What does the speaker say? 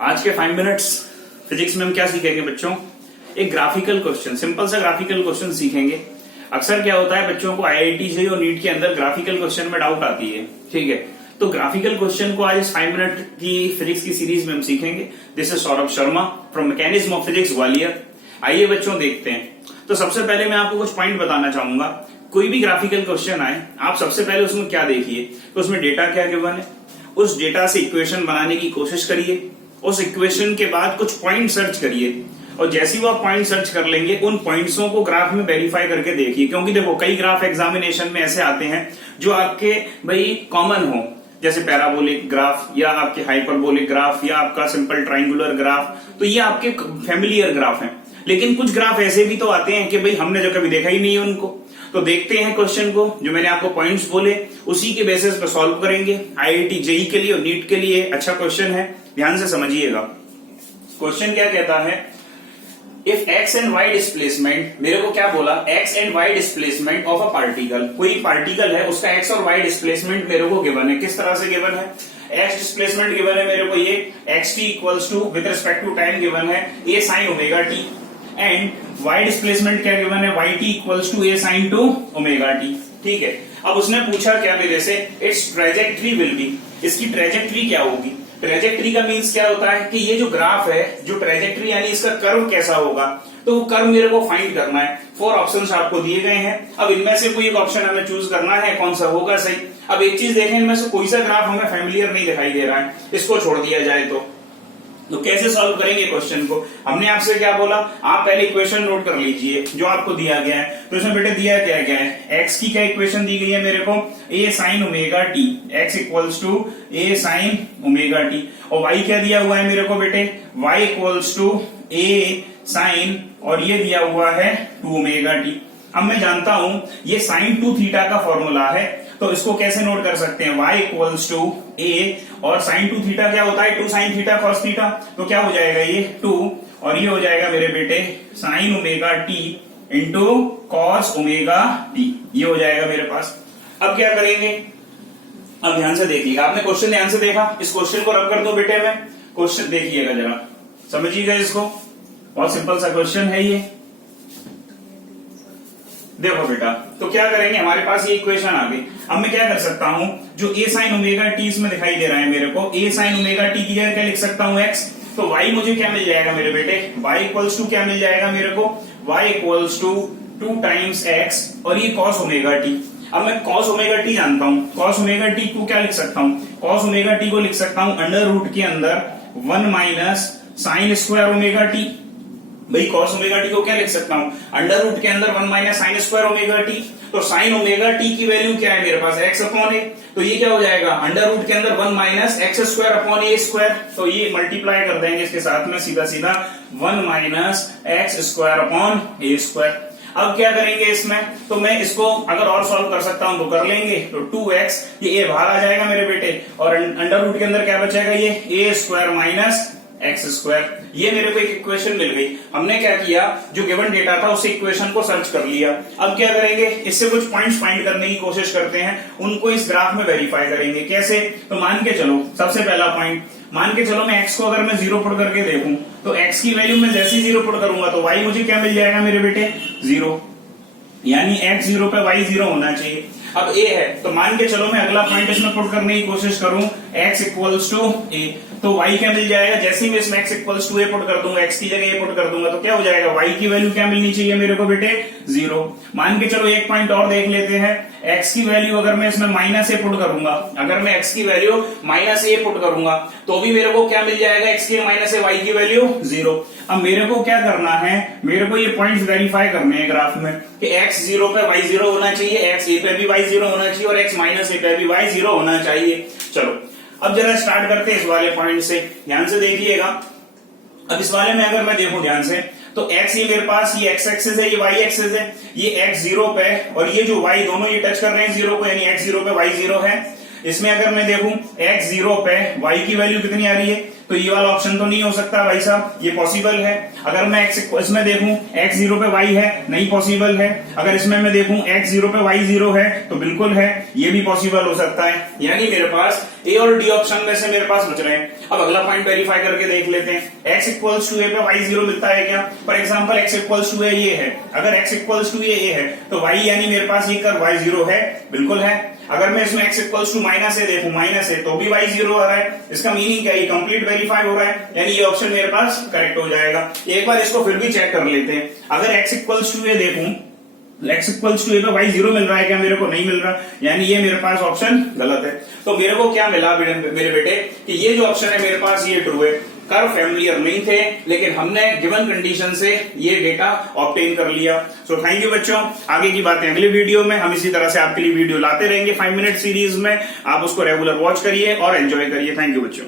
आज के 5 minutes physics में हम क्या सीखेंगे बच्चों? एक ग्राफिकल क्वेश्चन, सिंपल सा ग्राफिकल क्वेश्चन सीखेंगे। अक्सर क्या होता है बच्चों को आईआईटी से और नीट के अंदर ग्राफिकल क्वेश्चन में डाउट आती है, ठीक है। तो ग्राफिकल क्वेश्चन को आज इस 5 मिनट की फिजिक्स की सीरीज में हम सीखेंगे। This is Saurabh Sharma from mechanism of physics Gwalior. आइए बच्चों देखते हैं। तो सबसे पहले मैं आपको कुछ पॉइंट बताना चाहूंगा। कोई भी ग्राफिकल क्वेश्चन आए, आप सबसे पहले उसमें क्या देखिए, तो उसमें डेटा क्या गिवन है, उस डेटा से इक्वेशन बनाने की कोशिश करिए। उस इक्वेशन के बाद कुछ पॉइंट सर्च करिए और जैसे ही वो आप पॉइंट सर्च कर लेंगे उन पॉइंट्सों को ग्राफ में वेरीफाई करके देखिए। क्योंकि देखो कई ग्राफ एग्जामिनेशन में ऐसे आते हैं जो आपके भाई कॉमन हो, जैसे पैराबोलिक ग्राफ या आपके हाइपरबोलिक ग्राफ या आपका सिंपल ट्राइंगुलर ग्राफ, तो ये आपके फैमिलियर ग्राफ हैं। लेकिन कुछ ग्राफ ऐसे भी तो आते हैं कि भाई हमने जो कभी देखा ही नहीं है उनको। तो देखते हैं क्वेश्चन को, जो मैंने आपको पॉइंट्स बोले उसी के बेसिस पे सॉल्व करेंगे। आईआईटी जेईई के लिए और नीट के लिए अच्छा क्वेश्चन है, ध्यान से समझिएगा। क्वेश्चन क्या कहता है, if X and Y displacement, मेरे को क्या बोला, X and Y displacement of a particle, कोई पार्टिकल है उसका एक्स और वाई डिस्प्लेसमेंट मेरे को गिवन है। किस तरह से गिवन है? एक्स डिस्प्लेसमेंट गिवन है मेरे को, ये x t equals to with respect to time given है a sine omega t, and Y displacement क्या गिवन है, y t equals to a sine two omega t, ठीक है। अब उसने पूछा क्या मेरे से, इट्स ट्रेजेक्ट्री विल बी, इसकी ट्रेजेक्ट्री क्या होगी। ट्रेजेक्ट्री का मीन्स क्या होता है कि ये जो ग्राफ है, जो ट्रेजेक्ट्री यानी इसका कर्व कैसा होगा, तो वो कर्व मेरे को फाइंड करना है। 4 ऑप्शंस आपको दिए गए हैं। अब इनमें से कोई एक ऑप्शन हमें चूज करना है, कौन सा होगा सही। अब एक चीज देखें, इनमें से कोई सा ग्राफ हमें फैमिलियर नहीं दिखाई दे रहा है, इसको छोड़ दिया जाए तो कैसे सॉल्व करेंगे क्वेश्चन को। हमने आपसे क्या बोला, आप पहले इक्वेशन नोट कर लीजिए जो आपको दिया गया है। तो इसमें बेटे दिया क्या गया है, एक्स की क्या इक्वेशन दी गई है मेरे को, a sine omega t, x equals to a sine omega t. और वाई क्या दिया हुआ है मेरे को बेटे, y equals to a sine, और ये दिया हुआ है 2 ओमेगा टी। अब मैं जानता हूं ये साइन 2 थीटा का फॉर्मूला है, तो इसको कैसे नोट कर सकते हैं, y इक्वल्स टू ए, और साइन 2 थीटा क्या होता है, 2 साइन थीटा कॉस थीटा, तो क्या हो जाएगा ये 2, और ये हो जाएगा मेरे बेटे sign omega T into cos omega T, ये हो जाएगा मेरे पास। अब क्या करेंगे, अब ध्यान से देखिएगा, आपने क्वेश्चन ध्यान से देखा, इस क्वेश्चन को रब कर दो बेटे में, क्वेश्चन देखिएगा जरा, समझिएगा इसको, बहुत सिंपल सा क्वेश्चन है ये। देखो बेटा, तो क्या करेंगे, हमारे पास ये इक्वेशन आ गई। अब मैं क्या कर सकता हूं, जो ए साइन ओमेगा टी इसमें दिखाई दे रहा है मेरे को, ए साइन ओमेगा टी की जगह क्या लिख सकता हूं, एक्स। तो y मुझे क्या मिल जाएगा मेरे बेटे, y इक्वल्स टू क्या मिल जाएगा मेरे को, y equals to 2 times X, और ये कॉस ओमेगा टी। अब मैं कॉस ओमेगा टी जानता हूं, कॉस ओमेगा टी को क्या लिख सकता हूं, कॉस ओमेगा टी को लिख सकता हूं अंडर रूट के अंदर 1 minus sine square omega T. भाई कॉस ओमेगा टी को क्या लिख सकता हूं, अंडर रूट के अंदर 1 minus sine square omega T. तो साइन ओमेगा टी की वैल्यू क्या है मेरे पास, एक्स अपॉन ए, तो ये क्या हो जाएगा, अंडर रूट के अंदर 1 माइनस एक्स स्क्वायर अपॉन ए स्क्वायर, तो ये मल्टीप्लाई कर देंगे इसके साथ में, सीधा सीधा 1 माइनस एक्स स्क्वायर अपॉन ए स्क्वायर। अब क्या करेंगे इसमें, तो मैं इसको अगर और सॉल्व कर सकता हूं तो कर लेंगे, तो 2x, ये a बाहर आ जाएगा मेरे बेटे, और अंडर रूट के अंदर क्या बचेगा, ये a square minus x square. ये मेरे को एक इक्वेशन मिल गई। हमने क्या किया, जो गिवन डेटा था उस इक्वेशन को सर्च कर लिया। अब क्या करेंगे, इससे कुछ पॉइंट्स फाइंड करने की कोशिश करते हैं, उनको इस ग्राफ में वेरीफाई करेंगे। कैसे, तो मान के चलो, सबसे पहला पॉइंट मान के चलो, मैं x को अगर मैं 0 पुट करके देखूं, तो x की वैल्यू में जैसे ही 0 पुट करूंगा तो y मुझे क्या मिल जाएगा मेरे बेटे, 0, यानी x 0 पे y 0 होना चाहिए। अब a है, तो मान के चलो मैं अगला पॉइंट इसमें पुट करने की कोशिश करूं, x इक्वल्स टू a, तो y क्या मिल जाएगा, जैसे ही मैं इसमें x equals to a put कर दूंगा, x की जगह a पुट कर दूंगा, तो क्या हो जाएगा, y की वैल्यू क्या मिलनी चाहिए मेरे को बेटे, 0। मान के चलो एक पॉइंट और देख लेते हैं, x की वैल्यू अगर मैं इसमें माइनस a पुट करूंगा, अगर मैं x की वैल्यू माइनस a पुट करूंगा तो भी मेरे को क्या मिल जाएगा, x की माइनस a, y की वैल्यू 0। अब मेरे को क्या करना है, मेरे को ये पॉइंट्स वेरीफाई करने हैं ग्राफ में कि x 0 पे y 0 होना चाहिए, x a पे भी y 0 होना चाहिए, और x माइनस a पे भी y 0 होना चाहिए। चलो अब जरा स्टार्ट करते हैं इस वाले पॉइंट से, ध्यान से देखिएगा। अब इस वाले में अगर मैं देखूं ध्यान से, तो x ये मेरे पास, ये x एक्सिस है, ये y एक्सिस है, ये x 0 पे और ये जो y, दोनों ये टच कर रहे हैं 0 को, यानी x 0 पे y 0 है। इसमें अगर मैं देखूं x 0 पे y की वैल्यू कितनी आ रही है, तो ये वाला ऑप्शन तो नहीं हो सकता भाई साहब, ये पॉसिबल है। अगर मैं इसमें देखूं x 0 पे y है, नहीं पॉसिबल है। अगर इसमें मैं देखूं x 0 पे y 0 है, तो बिल्कुल है, ये भी पॉसिबल हो सकता है। यानी मेरे पास ए और डी ऑप्शन में से मेरे पास बच रहे हैं। अब अगला पॉइंट वेरीफाई करके देख लेते हैं, x इक्वल्स टू ए पे y 0 मिलता है क्या? For example x equals to a ये है, अगर x इक्वल्स टू ए है तो y यानी मेरे पास ये कर y 0 है, बिल्कुल है। अगर मैं इसमें x इक्वल्स टू माइनस ए देखूं, माइनस है तो भी y 0 आ रहा है, इसका मीनिंग क्या है? कंप्लीट वेरीफाई हो रहा है, यानी ये ऑप्शन मेरे पास करेक्ट हो जाएगा। एक बार इसको फिर भी चेक कर लेते हैं, अगर x इक्वल्स टू ए देखूं, x इक्वल्स टू ए पे y 0 मिल रहा है क्या? मेरे को नहीं मिल रहा, यानी ये मेरे पास ऑप्शन गलत है। तो मेरे को क्या मिला मेरे बेटे कि ये जो ऑप्शन है मेरे पास ये ट्रू है। कर्व फैमिलियर नहीं थे, लेकिन हमने गिवन कंडीशन से ये डेटा ऑब्टेन कर लिया। सो थैंक यू बच्चों। आगे की बातें अगली वीडियो में, हम इसी तरह से आपके लिए वीडियो लाते रहेंगे 5 मिनट सीरीज में। आप उसको रेगुलर वॉच करिए और एंजॉय करिए। थैंक यू बच्चों।